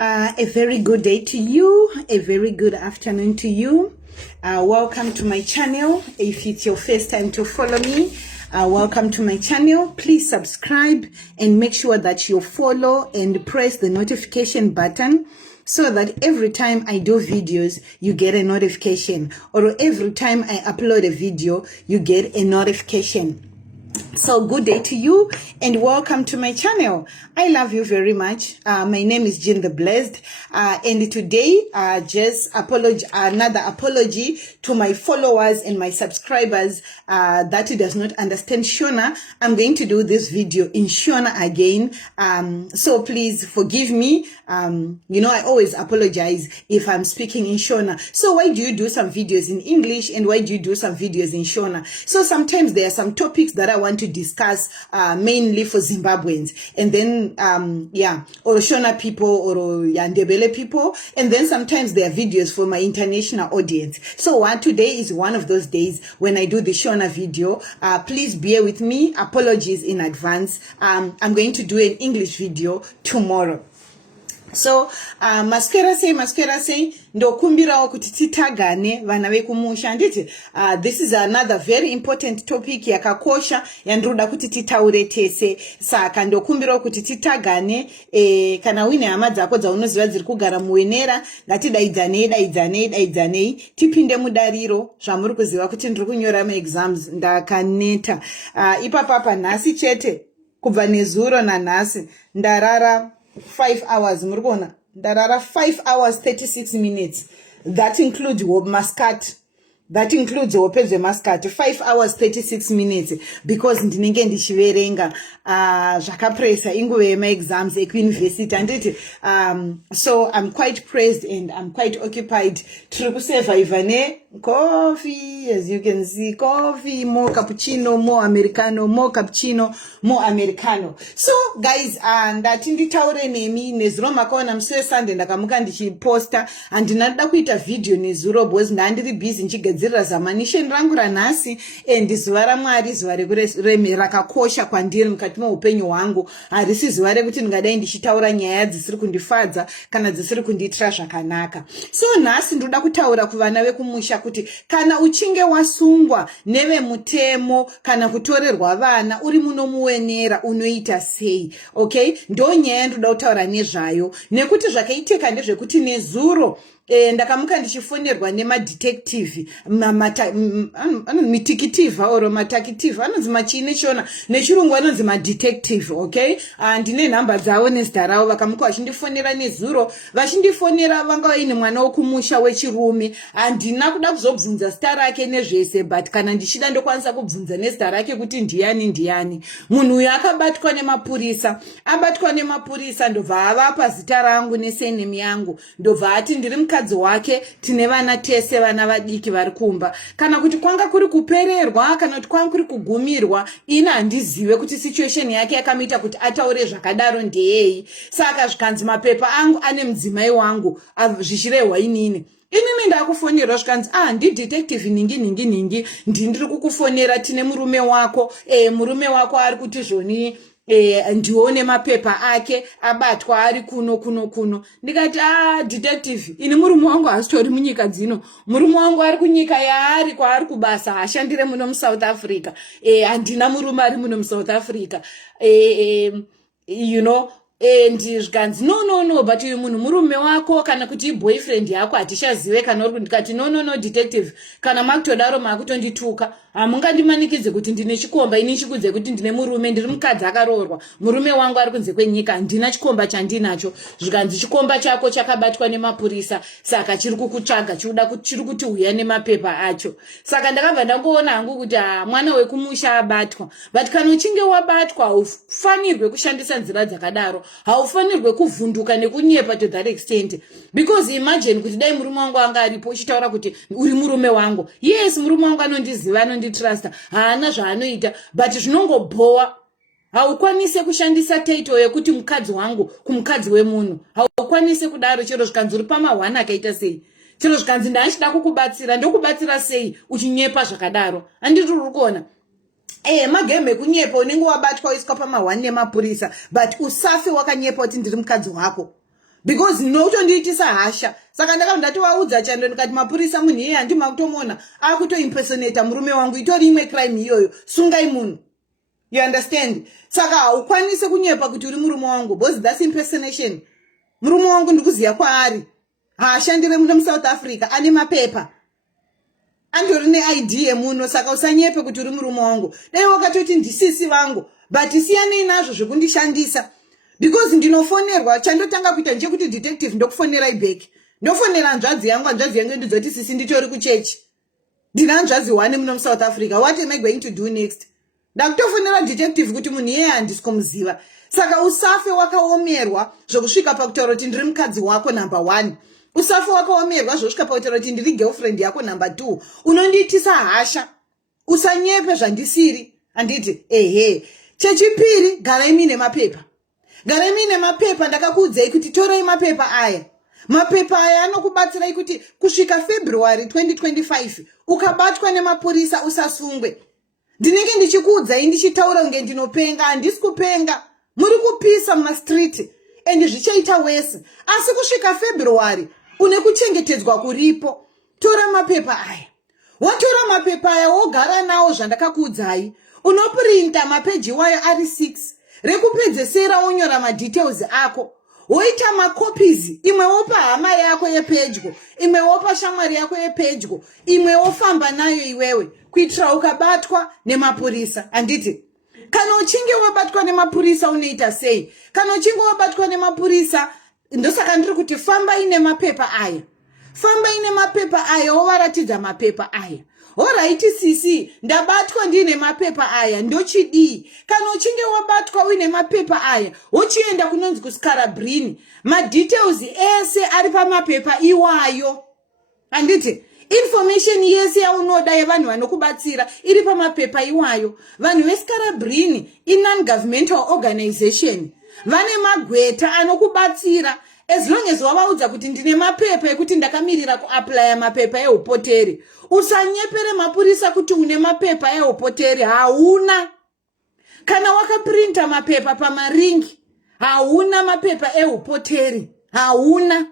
A very good day to you, a very good afternoon to you. Welcome to my channel. If it's your first time to follow me, welcome to my channel. Please subscribe and make sure that you follow and press the notification button so that every time I do videos, you get a notification, or every time I upload a video, you get a notification. So good day to you and welcome to my channel. I love you very much. My name is Jean the Blessed, and today just another apology to my followers and my subscribers that does not understand Shona. I'm going to do this video in Shona again, so please forgive me. You know, I always apologize if I'm speaking in Shona. So why do you do some videos in English and why do you do some videos in Shona? So sometimes there are some topics that I want to discuss mainly for Zimbabweans, and then or Shona people or Ndebele people, and then sometimes there are videos for my international audience. So today is one of those days when I do the Shona video. Please bear with me. Apologies in advance. I'm going to do an English video tomorrow. So maswera sei ndokumbirawo kuti titagane vana vekumusha nditi this is another very important topic yakakosha yandinoda kuti titaure tese, saka ndokumbirawo kuti titagane. Kana uine hama dzako dzaunoziva dziri kugara muwenera, ngatidaidzanei tipinde mudariro zvamuri kuziva kuti ndiri kunyora maexams ndakaneta. Ipapapa nhasi chete kubva nezuro nanhasi ndarara 5 hours, murikona ndarara 5 hours 36 minutes. That includes mascat. That includes opedze mascat. 5 hours 36 minutes because ndinenge ndichiverenga zvakapresa inguva yemaexams ekuuniversity anditi. So I'm quite praised and I'm quite occupied. Tiri kusurvive coffee, as you can see, coffee, more cappuccino, more americano, more cappuccino, more americano. So guys, ndati nditaure nemi nezuro makaona musi weSunday ndakamuka ndichiposta andinada kuita video nezuro because ndandiri busy nchigadzirira zamanisheni rangu ranhasi, and zuva raMwari zuva rakakosha kwandiri mukati meupenyu hwangu. Harisi zuva rekuti ndingadai ndichitaura nyaya dzisiri kundifadza kana dzisiri kundiitira zvakanaka. So nhasi ndoda kutaura kuvana vekumusha kuti kana uchinge wasungwa neve mutemo kana kutorerwa vana uri muno muwenera unoita sei. Okay, ndo nyaya ndoda kutaura nezvayo, nekuti zvakaiteka ndezvekuti nezuro ndakamuka ndichifonerwa nemadetective mitikitivu oro matakitivhu anonzi machine chona nechirungu anonzi madetective. Okay, ndine nhamba dzavo nezita ravo. Vakamuka vachindifonera nezuro, vachindifonera vanga vaine mwana wokumusha wechirume. Handina kuda kuzobvunza zita rake nezvese, but kana ndichida ndokwanisa kubvunza nezita rake kuti ndiani. Munhu uyu akabatwa nemapurisa, abatwa nemapurisa ndobva avapa zita rangu nesenemi yangu, ndobva ati ndiri mukadzi wake, tine vana tese, vana vadiki vari kumba. Kana kuti kwanga kuri kupererwa kana kuti kwanga kuri kugumirwa, ina handizive kuti situation yake yakamuita kuti ataure zvakadaro ndeyei. Saka zvikanzi mapepa angu ane mudzimai wangu zvichirehwa inini ndakufonerwa zvikanzi ndidetective ningi ndiri kukufonera, tine murume wako, murume wako ari kuti zvoni ndione mapepa ake abatwa ari kuno. Ndikati detective, ini murume wangu hasitori munyika dzino, murume wangu ari kunyika yaari kwaari kubasa, ashandire muno muSouth Africa. Handina murume ari muno muSouth Africa. You know, zvikanzi no but uyu munhu murume wako kana kuti boyfriend yako hatishazive kana uri. Ndikati no detective, kana makutodaro makutondituka. Hamungandimanikidze kuti ndine chikomba, ini chikudze kuti ndine murume, ndiri mukadzi akaroorwa, murume wangu ari kunze kwenyika, handina chikomba chandinacho. Zvikanzi chikomba chako chakabatwa nemapurisa, saka chiri kukutsvaga, chiri kuti uya nemapepa acho. Saka ndakabva ndangoona hangu kuti mwana wekumusha abatwa. But kana uchinge wabatwa haufanirwe kushandisa nzira dzakadaro, haufanirwe kuvhunduka nekunyepa to that extent. Because imagine kuti dai murume wangu anga aripo uchitaura kuti uri murume wangu. Yes, murume wangu anondiziva, anonditrasta, haana zvaanoita, but zvinongobhowa. Haukwanise kushandisa title yekuti mukadzi wangu kumukadzi wemunhu. Haukwanise kudaro, chero zvikanzi uri pama1 akaita sei. Chero zvikanzi ndachida kukubatsira, ndokubatsira sei uchinyepa zvakadaro. Handiti uri kuona. Mageme kunyepa unenge wabatwa uiswa pama1 nemapurisa, but usafe wakanyepa kuti ndiri mukadzi wako. because notondiitisa hasha. Saka ndakati waudza Chando ndikati mapurisa munhu iye handima kutomona akutoimpersonata murume wangu, itori imwe crime iyoyo, sungai munhu. You understand? Saka haukwanise kunyepa kuti uri murume wangu, because that's impersonation. Murume wangu ndikuziya kwaari, haashandire muno muSouth Africa, ane mapepa, andori neID yemuno. Saka usanyepe kuti uri murume wangu. Dai wakatoti ndisisi vangu, but siyanei nazvo zvekundishandisa, because ndinofonerwa. Chandotanga kuita ndechekuti detective ndokufonerai back, ndofonera hanzvadzi yangu ndidzoti sisi nditori kuchechi, ndina hanzvadzi 1 muno muSouth Africa. What am I going to do next? Ndakutofonera detective kuti munhu iye handisi kumuziva. Saka usafe wakaomerwa zvokusvika pakutaura kuti ndiri mukadzi wako number 1. Usafe wakaomerwa zvosvika pakutaura kuti ndiri girlfriend yako number 2. Unondiitisa hasha, usanyepe zvandisiri. Handiti ehe. Chechipiri, garai mine mapepa. Garai mine mapepa. Ndakakuudzai kuti torai mapepa aya. Mapepa aya anokubatsirai kuti kusvika February 2025 ukabatwa nemapurisa usasungwe. Ndinenge ndichikuudzai ndichitaura kunge ndinopenga, handisi kupenga. Muri kupisa mumastreet and zvichaita wese. Asi kusvika February une kuchengetedzwa kuripo. Tora mapepa aya. Watora mapepa aya wogara nawo zvandakakuudzai. Unoprinta mapeji wayo ari 6. Rekupedzesera wonyora madetails ako. Woita macopies, imwe wopa hama yako yepedyo, imwe wopa shamwari yako yepedyo, imwe wofamba nayo iwewe kuitira ukabatwa nemapurisa. Handiti kana uchinge wabatwa nemapurisa unoita sei? Kana uchinge wabatwa nemapurisa, ndosaka ndiri kuti famba ine mapepa aya. Famba ine mapepa aya, wovaratidza mapepa aya. Alright sisi, ndabatwa ndine mapepa aya, ndochidii. Kana uchinge wabatwa uine mapepa aya, uchienda kunonzi kuSkarabrini, madetails ese ari pamapepa iwayo. Handiti information yese yaunoda yevanhu vanokubatsira iri pamapepa iwayo. Vanhu veSkarabrini non-governmental organization, vane magweta anokubatsira. As long as wavaudza kuti ndine mapepa ekuti ndakamirira kuapply mapepa eupoteri, usanyepere mapurisa kuti une mapepa eupoteri. Hauna. Kana wakaprinta mapepa pamaringi, hauna mapepa eupoteri. Hauna.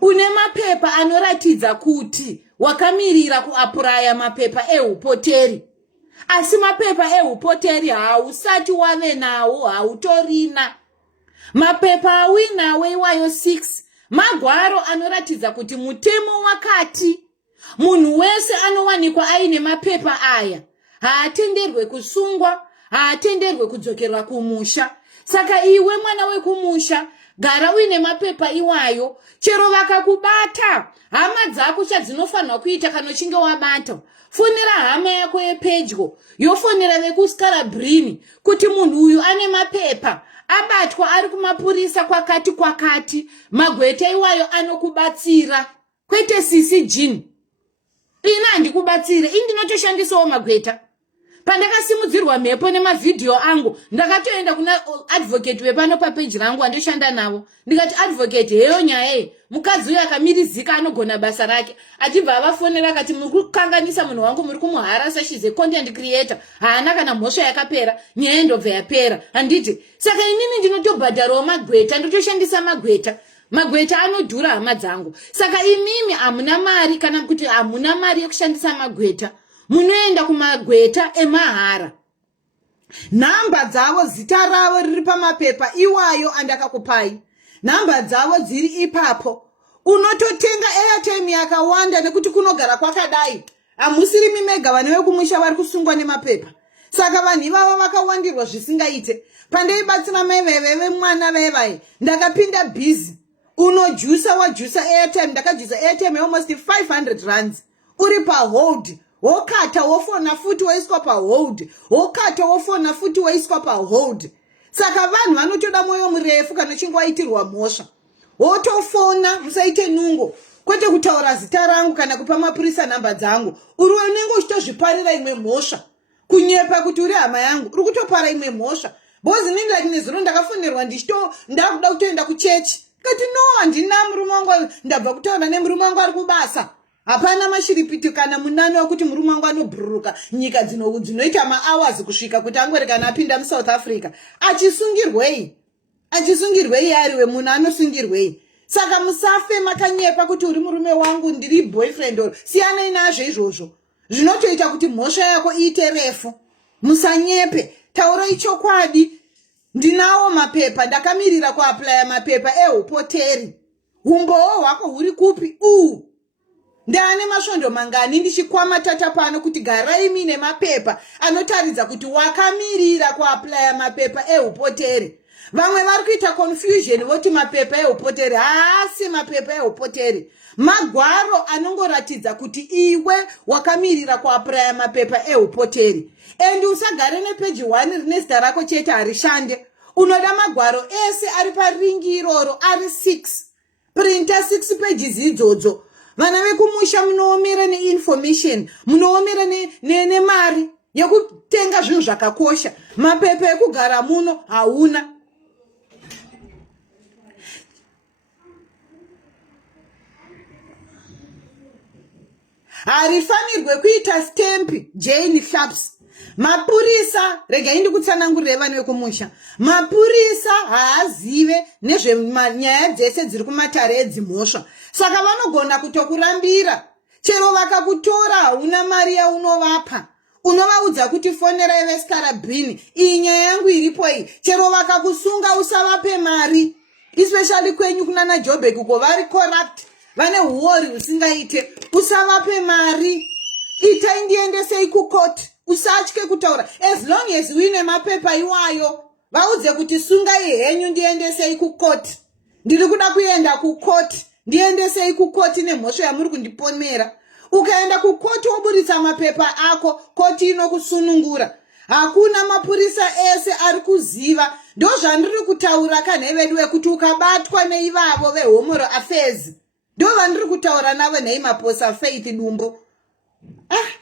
Une mapepa anoratidza kuti wakamirira kuapply mapepa eupoteri. Asi mapepa eupoteri hausati wave nawo, hautorina. Mapepa awinawe iwayo 6 magwaro anoratidza kuti mutemo wakati munhu wese anowanikwa aine mapepa aya haatenderwe kusungwa, haatenderwe kudzokerwa kumusha. Saka iwe mwana wekumusha, gara uine mapepa iwayo. Chero vakakubata, hama dzako chadzinofanirwa kuita kana uchinge wabata, fonera hama yako yepedyo, yofonera vekuSkarabrini kuti munhu uyu ane mapepa, abatwa ari kumapurisa kwakati, magweta iwayo anokubatsira. Kwete sisi jini, ina handikubatsire, ndinotoshandisawo magweta. Pandakasimudzirwa mhepo nemavidhiyo angu, ndakatoenda kuna advocate wepano papeji rangu andoshanda navo. Ndikati advocate, heyo nyaya, mukadzi uyu akamirizika anogona basa rake. Achibva avafonera akati muri kukanganisa munhu wangu, muri kumuharasa, she's a content creator, haana kana mhosva yakapera, nyaya ndobva yapera. Handiti saka inini ndinotobhadharawo magweta, ndotoshandisa magweta. Magweta anodhura hama dzangu. Saka imimi hamuna mari, kana kuti hamuna mari yekushandisa magweta, munoenda kumagweta emahara. Namba dzavo, zita ravo riri pamapepa iwayo andakakupai. Namba dzavo dziri ipapo. Unototenga airtime yakawanda nekuti kunogara kwakadai. Hamusiri mimega vanhu vekumusha vari kusungwa nemapepa. Saka vanhu ivava vakawandirwa zvisingaite. Pandaibatsira mai veve mwana vevai, ndakapinda busy. Unojusa wajusa airtime, ndakajusa airtime almost 500 rands. Uri pa hold. Wokata wofona futi waiswa pa hold. Wokata wofona futi waiswa pa hold. Saka vanhu vanotoda moyo murefu kana uchinge waitirwa mhosva. Wotofona, musaite nungo. Kwete kutaura zita rangu kana kupa mapurisa namba dzangu. Uri unenge uchitozviparira imwe mhosva. Kunyepa kuti uri hama yangu, uri kutopara imwe mhosva. Bozi ninda kinezuro ndakafonerwa ndakuda kutoenda kuchechi. Kati no, handina murume wangu, ndabva kutaura nemurume wangu ari kubasa. Hapana mashiripiti kana munani wakuti murume wangu anobhururuka nyika dzinoita ma-hours kusvika kuti angorega apinda muSouth Africa. Achisungirwei? Achisungirwei ariwe munhu anosungirwei? Saka musafe makanyepa kuti uri murume wangu ndiri boyfriend oro. Siyanai nazvo izvozvo. Zvinotoita kuti mhosva yako iite refu. Musanyepe. Taurai chokwadi. Ndinawo mapepa, ndakamirira kuapply mapepa eupoteri. Umboo hwako huri kupi? Ndane masvondo mangani ndichikwama tata pano kuti garai mine mapepa anotaridza kuti wakamirira kuapply mapepa eupoteri. Vamwe vari kuita confusion voti mapepa eupoteri haasi mapepa eupoteri. Magwaro anongoratidza kuti iwe wakamirira kuapply mapepa eupoteri. And usagare nepeji 1 rine zita rako chete harishande. Unoda magwaro ese ari paringi iroro ari 6. Printer 6 pages idzodzo. Vana vekumusha munoomera neinformation, munoomera nemari yekutenga zvinhu zvakakosha. Mapepa ekugara muno hauna. Harifanirwe kuita stempi Jane Sharps. Mapurisa, regai ndikutsanangurire vanhu vekumusha. Mapurisa haazive nezvenyaya dzese dziri kumatare edzimhosva. Saka vanogona kutokurambira. Chero vakakutora hauna mari yaunovapa. Unovaudza kuti fonerai veskarabhini. Iyi nyaya yangu iripo iyi. Chero vakakusunga usavape mari. Especially kwenyu kunana Jobek uko vari corrupt. Vane huori husingaite. Usavape mari. Itai ndiendesei kukoti. Usatye kutaura. As long as uine mapepa iwayo. Vaudze kuti sungai henyu ndiendesei kukoti. Ndiri kuda kuenda kukoti. Ndiendesei kukoti nemhosva yamuri kundiponera. Ukaenda kukoti woburitsa mapepa ako, koti inokusunungura. Hakuna mapurisa ese ari kuziva. Ndo zvandiri kutaura kanhevedu wekuti ukabatwa neivavo vehomoro affairs. Ndo vandiri kutaura navo nei maposa faith dumbo.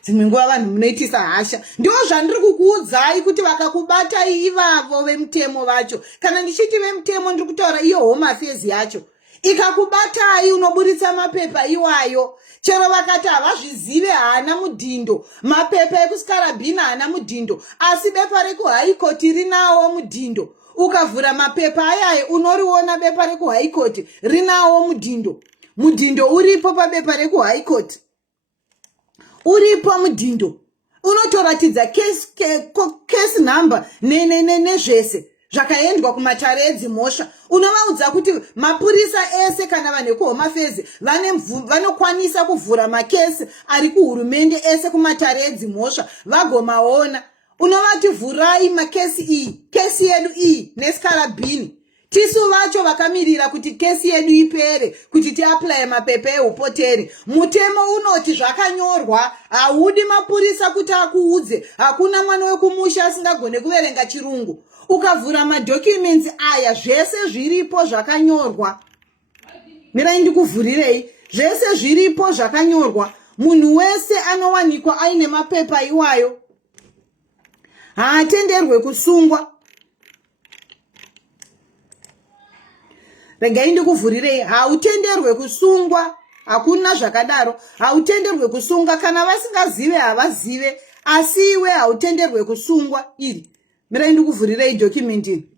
Dzimwe nguva vanhu munoitisa hasha. Ndo zvandiri kukuudzai kuti vakakubata ivavo vemutemo vacho. Kana ndichiti vemutemo ndiri kutaura iyo home affairs yacho. Ikakubatai unoburitsa mapepa iwayo. Chero vakati havazvizive haana mudhindo. Mapepa ekuskarabhina haana mudhindo. Asi bepa reku high court rinawo mudhindo. Ukavhura mapepa ayaye unoriona bepa reku high court rinawo mudhindo. Mudhindo uripo pabepa reku high court. Uripo mudhindo. Unotoratidza case number nezvese. Zvakaendwa kumatare edzimhosva. Unovaudza kuti mapurisa ese kana vanhu vekuhome affairs vanokwanisa kuvhura makesi ari kuhurumende ese kumatare edzimhosva vagomaona. Unovati vhurai makesi iyi, kesi yedu iyi neskarabhini. Tisu vacho vakamirira kuti kesi yedu ipere kuti tiapply mapepa eupoteri. Mutemo unoti zvakanyorwa, haudi mapurisa kuti akuudze. Hakuna mwana wekumusha asingagone kuverenga chirungu. Ukavhura madocuments aya zvese zviripo zvakanyorwa. Mirai ndikuvhurirei. Zvese zviripo zvakanyorwa. Munhu wese anowanikwa aine mapepa iwayo. Haatenderwe kusungwa. Regai ndikuvhurirei. Hautenderwe kusungwa. Hakuna zvakadaro. Hautenderwe kusungwa. Kana vasingazive havazive. Asi iwe hautenderwe kusungwa iri. Mirai ndikuvhurirei document iyi.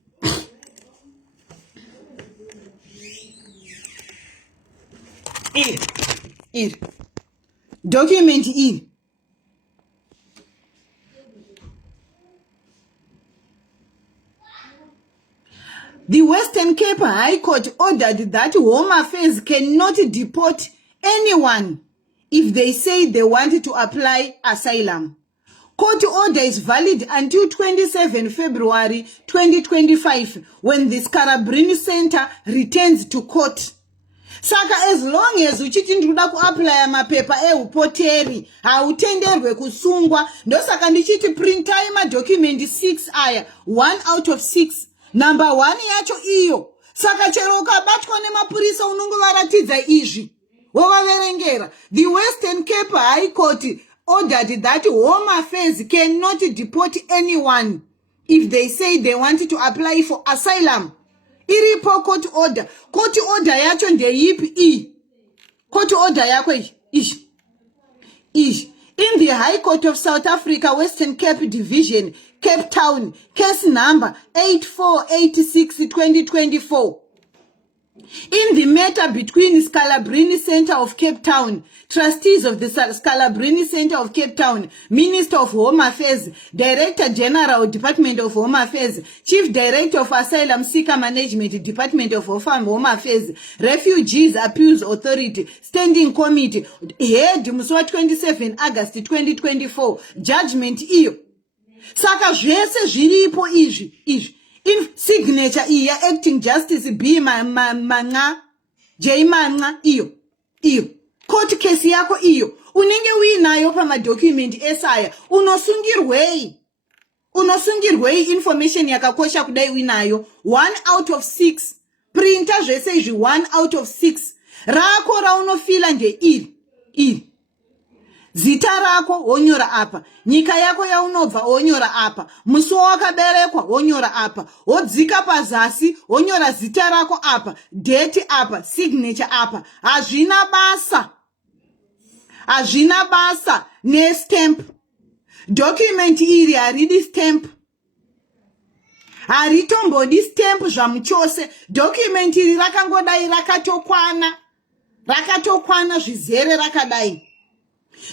Iri. Document iyi. The Western Cape High Court ordered that Home Affairs cannot deport anyone if they say they want to apply asylum. Court order is valid until 27 February 2025 when the Skarabrini Center returns to court. Saka as long as uchiti ndikuda kuapply mapepa eupoteri hautenderwe kusungwa. Ndo saka ndichiti printai madocument 6 aya 1 out of 6. Number 1 yacho iyo. Saka chero ukabatwa nemapurisa unongovaratidza izvi. Wovaverengera. The Western Cape High Court ordered that Home Affairs cannot deport anyone if they say they want to apply for asylum. Iripo court order. Court order yacho ndeipi iyi. Court order yako ishi. In the High Court of South Africa, Western Cape Division, Cape Town, case number 8486-2024. In the matter between Scalabrini Center of Cape Town, trustees of the Scalabrini Center of Cape Town, Minister of Home Affairs, Director General, Department of Home Affairs, Chief Director of Asylum Seeker Management, Department of Home Affairs, Refugees Appeals Authority, Standing Committee, Head Muswa 27 August 2024, Judgment iyo. Saka zvese zviripo izvi. In signature iya acting justice B manqa J manqa iyo court case yako iyo unenge uinayo pamadocument esaya unosungirwei information yakakosha kudai uinayo 1 out of 6 printer zvese izvi 1 out of 6 rako raunofila nje iri zita rako wonyora apa, nyika yako yaunobva wonyora apa, musi wakaberekwa wonyora apa, wodzika pazasi wonyora zita rako apa, date apa, signature apa. Hazvina basa nestamp. Document iri haridi stamp. Haritombodi stamp zvamuchose. Document iri rakangodai rakatokwana zvizere rakadai.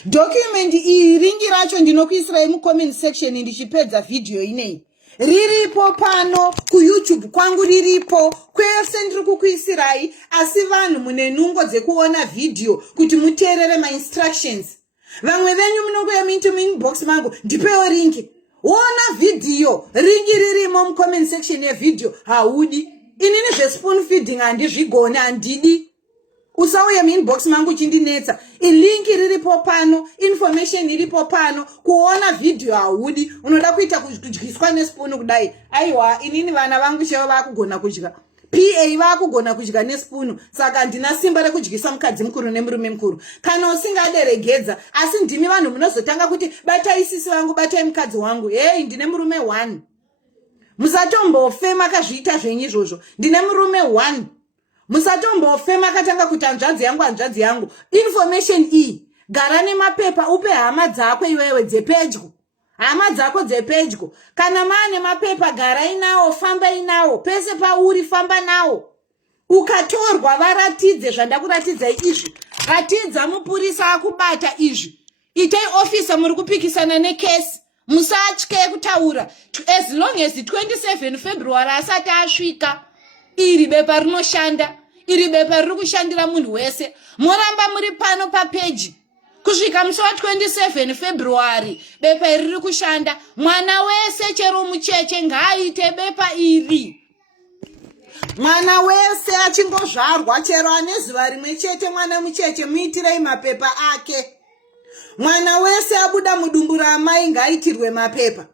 Document iyi ringi racho ndinokuisirai mucomment section ndichipedza video inei. Riripo pano kuYouTube kwangu riripo, kwese ndiri kukuisirai, asi vanhu mune nungo dzekuona video kuti muteerere instructions. Vamwe venyu munongoya muiti muinbox mangu ndipewo ringi. Wona video, ringi ririmo mucomment section yevideo haudi. Inini zvespoon feeding handizvigone handidi. Usauya muinbox mangu chindinetsa. Ilinki riripo pano, information iripo pano, kuona video haudi, unoda kuita kudyiswa nespoon kudai. Aiwa, inini vana vangu chero vakugona kudya. PA vakugona kudya nespoon, saka ndina simba rekudyisa mukadzi mukuru nemurume mukuru. Kana usingaderegedza, asi ndimi vanhu munozotanga kuti batai sisi vangu, batai mukadzi wangu. Hey, ndine murume 1. Musatombofe makazviita zvenyu izvozvo. Ndine murume 1. Musatombofe makatanga kuti hanzvadzi yangu. Information iyi, gara nemapepa upe hama dzako iwewe dzepedyo. Hama dzako dzepedyo. Kana maane mapepa garai nawo, fambai nawo, pese pauri famba nawo. Ukatorwa varatidze zvandakuratidzai izvi. Ratidza mupurisa akubata izvi. Itai officer muri kupikisana nekesi. Musatye kutaura. As long as 27 February asati asvika. Iri bepa rinoshanda. Iri bepa riri kushandira munhu wese. Moramba muri pano papeji. Kusvika musi wa 27 February bepa iri riri kushanda. Mwana wese chero mucheche ngaaite bepa iri. Mwana wese achingozvarwa chero ane zuva rimwe chete mwana mucheche muitirei mapepa ake. Mwana wese abuda mudumbu ramai ngaitirwe mapepa.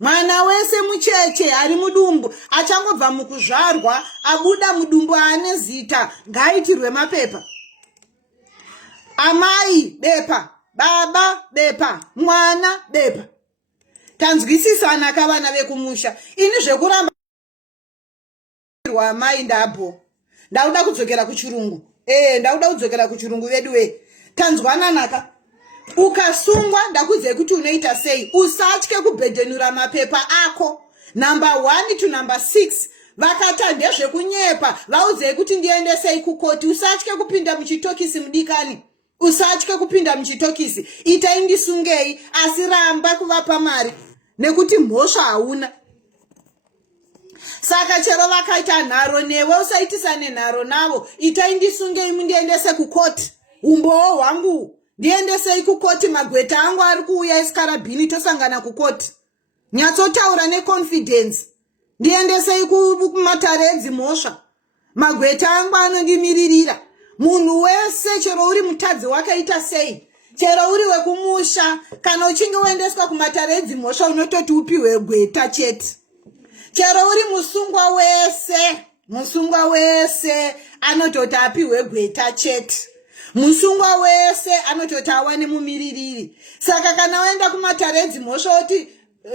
Mwana wese mucheche ari mudumbu achangobva mukuzvarwa abuda mudumbu ane zita ngaitirwe mapepa. Amai bepa, baba bepa, mwana bepa. Tanzwisisana kavana vekumusha. Ini zvekuramba amai ndapo. Ndauda kudzokera kuchirungu. Ndauda kudzokera kuchirungu vedu we. Tanzwana naka. Ukasungwa ndakudze kuti unoita sei. Usatye kubhedhenura mapepa ako. Number 1 to number 6. Vakata ndezvekunyepa. Vaudze kuti ndiendesei kukoti. Usatye kupinda muchitokisi mudikani. Usatye kupinda muchitokisi. Itai ndisungei asi ramba kuvapa mari. Nekuti mhosva hauna. Saka chero vakaita nharo newe usaitisane nharo navo. Itai ndisungei mundiendese kukoti. Umbowo hwangu. Ndiendesei kukoti, magweta angu ari kuuya eskarabhini tosangana kukoti. Nyatsotaura neconfidence. Ndiendesei kumataredzi mhosva. Magweta angu anondimiririra. Munhu wese chero uri mutadzi wakaita sei. Chero uri wekumusha. Kana uchinge uendeswa kumataredzi mhosva unototi upiwe gweta chete. Chero uri musungwa wese anototi apiwe gweta chete. Musungwa wese anototi awane mumiririri. Saka kana waenda kumataredzi mhosva oti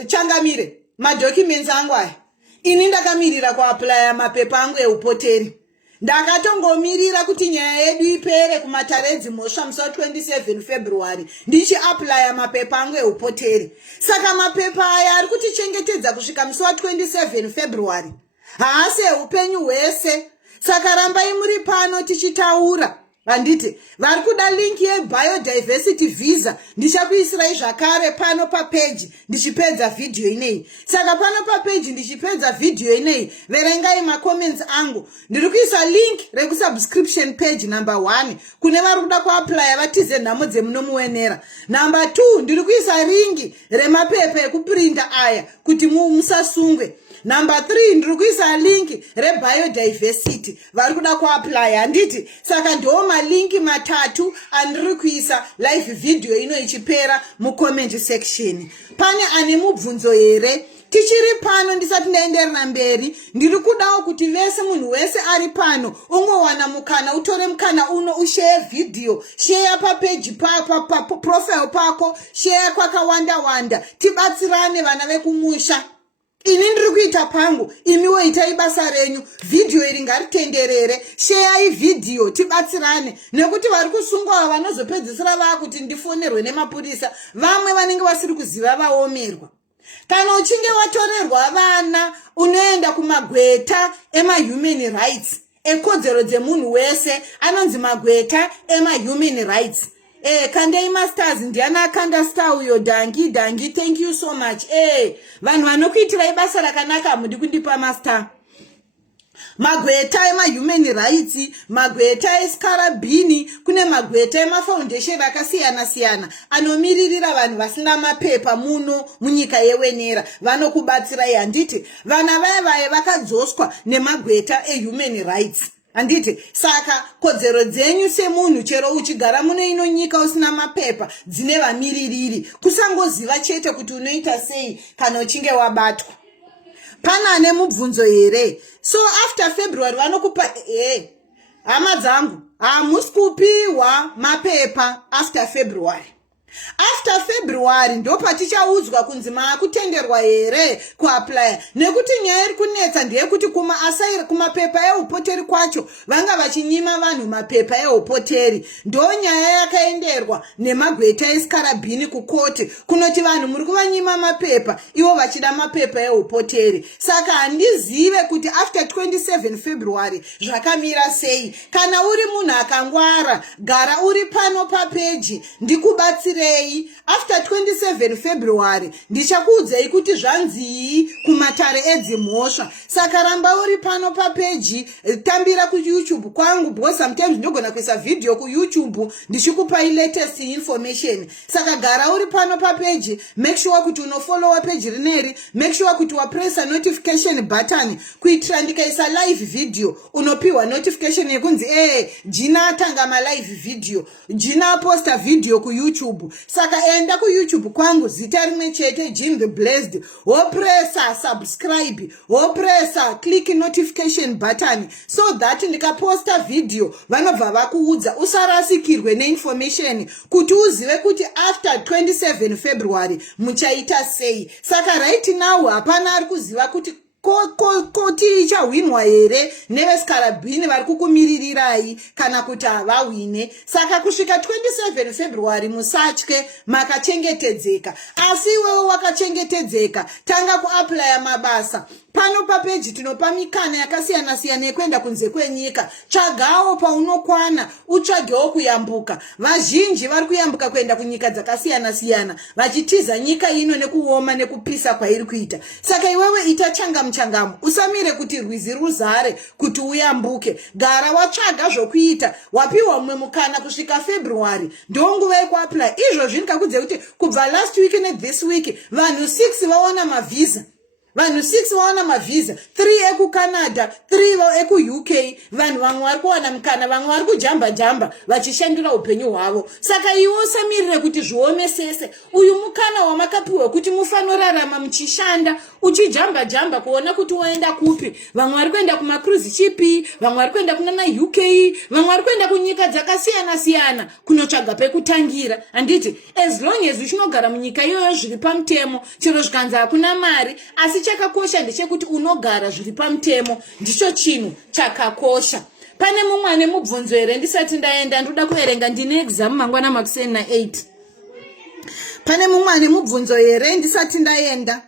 changamire madocuments angu aya. Ini ndakamirira kuapply mapepa angu eupoteri. Ndakatongomirira kuti nyaya yedu ipere kumataredzi mhosva musi wa 27 February. Ndichi apply mapepa angu eupoteri. Saka mapepa aya ari kutichengetedza kusvika musi wa 27 February. Haasi eupenyu hwese. Saka rambai muri pano tichitaura. Handiti, vari kuda link yebiodiversity visa, ndichakuisirai zvakare pano papage, ndichipedza video inei. Saka pano papage ndichipedza video inei, verengai macomments angu. Ndiri kuisa link rekusubscription page number 1, kune vari kuda kuapply vatize nhamo dzemuno muwenera. Number 2, ndiri kuisa ringi remapepa ekuprinta aya, kuti musasungwe. Number 3, ndiri kuisa link rebiodiversity vari kuda kuapply. Handiti, saka ndiwo malinki matatu andiri kuisa live video ino ichipera mucomment section. Pane ane mubvunzo here? Tichiri pano ndisati ndaenderera mberi, ndiri kudawo kuti vese munhu wese ari pano ungowana mukana, utore mukana uno ushare video, share papage pako, profile pako, share kwakawanda wanda, tibatsirane vana vekumusha. Ini ndiri kuita pangu, imiwo itai basa renyu, video iri ngaritenderere, share video, tibatsirane, nekuti vari kusungwa vanozopedzisira vakuti ndifonerwe nemapurisa, vamwe vanenge vasiri kuziva vaomerwa. Kana uchinge watorerwa vana, unoenda kumagweta ema-human rights, ekodzero dzemunhu wese, anonzi magweta ema-human rights. Kandei masters, ndiana akanda star uyo, dangi, thank you so much. Vanhu vanokuitirai basa rakanaka hamudi kundipa master. Magweta ema-human rights, magweta eskarabhini, kune magweta ema-foundation akasiyana-siyana, anomiririra vanhu vasina mapepa muno munyika yewenera, vanokubatsirai. Handiti, vana vaya vakadzoswa nemagweta e-human rights. Handiti, saka kodzero dzenyu semunhu, chero uchigara muno ino nyika usina mapepa, dzine vamiririri, kusangoziva chete kuti unoita sei kana uchinge wabatwa. Pana ane mubvunzo here? So after February vanokupa hama dzangu, hamusi kupiwa mapepa after February. After February ndo patichaudzwa kunzi maakutenderwa here kuapply, nekuti nyaya iri kunetsa ndeyekuti kumapepa eupoteri kwacho vanga vachinyima vanhu mapepa eupoteri. Ndo nyaya yakaenderwa nemagweta eskarabhini kukoti kunoti vanhu muri kuvanyima mapepa ivo vachida mapepa eupoteri. Saka handizive kuti after 27 February zvakamira sei. Kana uri munhu akangwara, gara uri pano papeji, ndikubatsire. After 27 February ndichakuudzai kuti zvanzii kumatare edzimhosva. Saka ramba uri pano papeji, tambira ku YouTube kwangu, because sometimes ndogona kuisa video ku YouTube ndichikupai latest information. Saka gara uri pano papeji, make sure kuti unofollowa page rineri, make sure kuti wapressa notification button kuitira ndikaisa live video unopiwa notification yekunzi Jina atanga ma live video, Jina posta video ku YouTube. Saka enda ku YouTube kwangu, zita rimwe chete, Jim the Blessed, wopressa subscribe, wopressa click notification button, so that ndikaposta video vanobva vakuudza, usarasikirwe neinformation kuti uzive kuti after 27 February muchaita sei. Saka right now hapana ari kuziva kuti koti ichahwinwa here neveskarabhini vari kukumiririrai kana kuti havahwine. Saka kusvika 27 February musatye, makachengetedzeka. Asi iwewo wakachengetedzeka, tanga kuapply mabasa. Pano papeji tinopa mikana yakasiyana-siyana yekuenda kunze kwenyika. Tsvagawo paunokwana, utsvagewo kuyambuka. Vazhinji vari kuyambuka kuenda kunyika dzakasiyana-siyana, vachitiza nyika ino nekuoma nekupisa kwairi kuita. Saka iwewe ita changamu, usamire kuti rwizi ruzare kuti uyambuke. Gara watsvaga zvokuita, wapiwa mumwe mukana kusvika February, ndonguva yekuapply. Izvozvi ndikakudze kuti kubva last week ne this week vanhu 6 vaona mavisa. Vanhu 6 vaona mavisa, 3 eku Canada, 3 eku UK. Vanhu vamwe vari kuwana mukana, vamwe vari kujamba vachishandura upenyu hwavo. Saka iwo usamirire kuti zviomesese. Uyu mukana wamakapiwa kuti mufanorarama muchishanda, uchijamba kuona kuti waenda kupi. Vamwe vari kuenda kuma cruise ship, vamwe vari kuenda kuna UK, vamwe vari kuenda kunyika dzakasiyana-siyana kunotsvaga pekutangira. Handiti, as long as uchinogara munyika iyoyo zviri pamutemo, chero zvikanzi hakuna mari, asi chakakosha ndechekuti unogara zviri pamutemo, ndicho chinhu chakakosha. Pane mumwe ane mubvunzo here ndisati ndaenda, ndoda kuerenga, ndine exam mangwana makuseni na 8. Pane mumwe ane mubvunzo here ndisati ndaenda.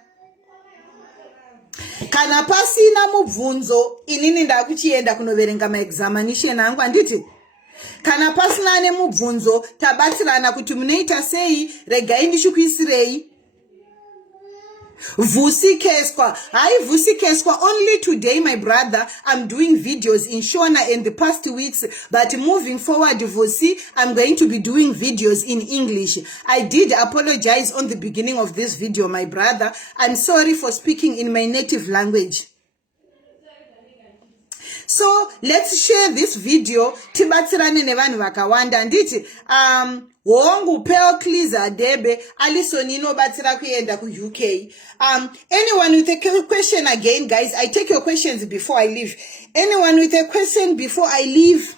Kana pasina mubvunzo inini ndakuchienda kunoverenga maexamination angu handiti. Kana pasina nemubvunzo tabatsirana kuti munoita sei, regai ndichikuisirei vusikeswa. Hai vusikeswa only today, my brother. I'm doing videos in Shona in the past weeks, but moving forward, Vusi, I'm going to be doing videos in English. I did apologize on the beginning of this video, my brother. I'm sorry for speaking in my native language. So let's share this video. Tibatsirane nevanhu vakawanda nditi hongu Peocliza Debe Alison inobatsira kuenda ku UK. Anyone with a question again, guys? I take your questions before I leave. Anyone with a question before I leave?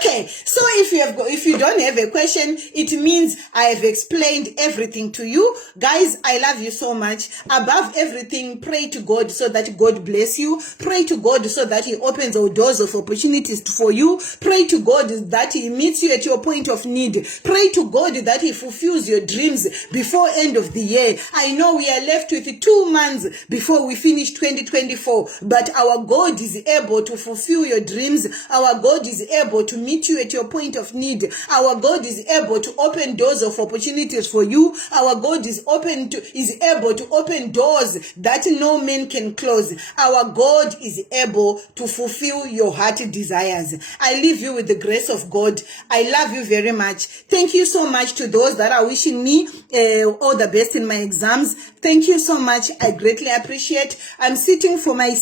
Okay, so if you don't have a question, it means I have explained everything to you. Guys, I love you so much. Above everything, pray to God so that God bless you. Pray to God so that He opens all doors of opportunities for you. Pray to God that He meets you at your point of need. Pray to God that He fulfills your dreams before end of the year. I know we are left with 2 months before we finish 2024, but our God is able to fulfill your dreams. Our God is able to meet you at your point of need. Our God is able to open doors of opportunities for you. Our God is able to open doors that no man can close. Our God is able to fulfill your heart desires. I leave you with the grace of God. I love you very much. Thank you so much to those that are wishing me all the best in my exams. Thank you so much. I greatly appreciate. I'm sitting for my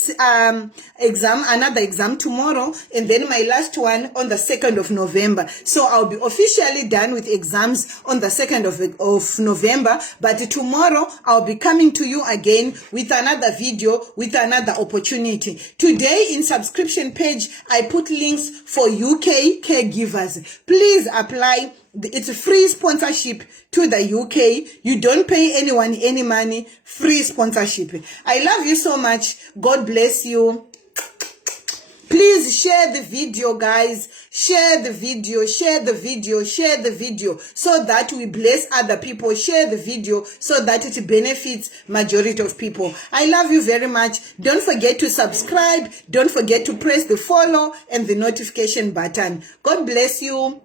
another exam tomorrow, and then my last one on the 2nd of November. So I'll be officially done with exams on the 2nd of November. But tomorrow I'll be coming to you again with another video, with another opportunity. Today in subscription page, I put links for UK caregivers. Please apply. It's a free sponsorship to the UK. You don't pay anyone any money. Free sponsorship. I love you so much. God bless you. Please share the video, guys. Share the video, share the video, share the video, so that we bless other people. Share the video so that it benefits majority of people. I love you very much. Don't forget to subscribe. Don't forget to press the follow and the notification button. God bless you.